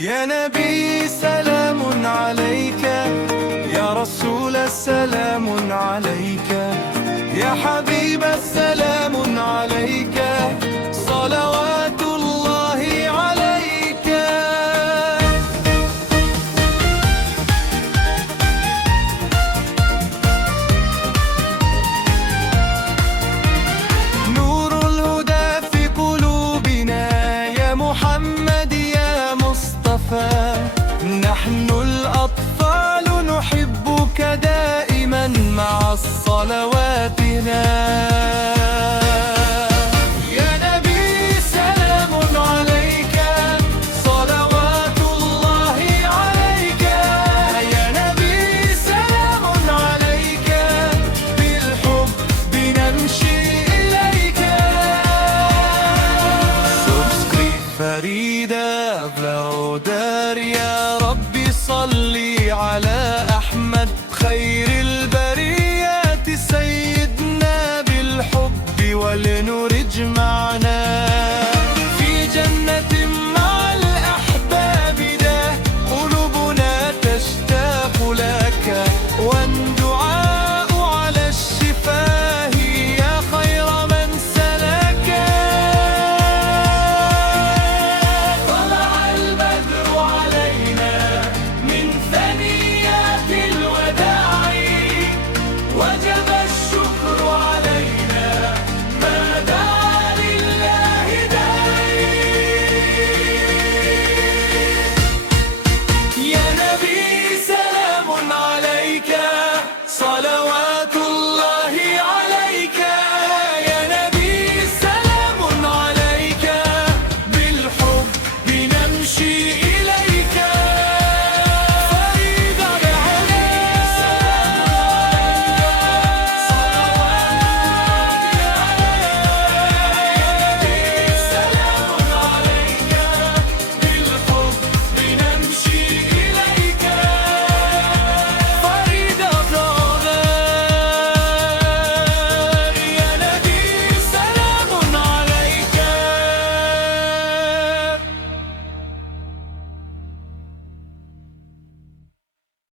يا نبي سلام عليك، يا رسول السلام عليك، يا حبيب السلام عليك، صلوات الله عليك. نور الهدى في قلوبنا يا محمد يا مصطفى، نحن الأطفال نحبك دائما مع الصلواتنا. يا نبي سلام عليك، صلوات الله عليك، يا نبي سلام عليك، بالحب نمشي إليك. فريدة بلودار، يا ربي صلي على أحمد خير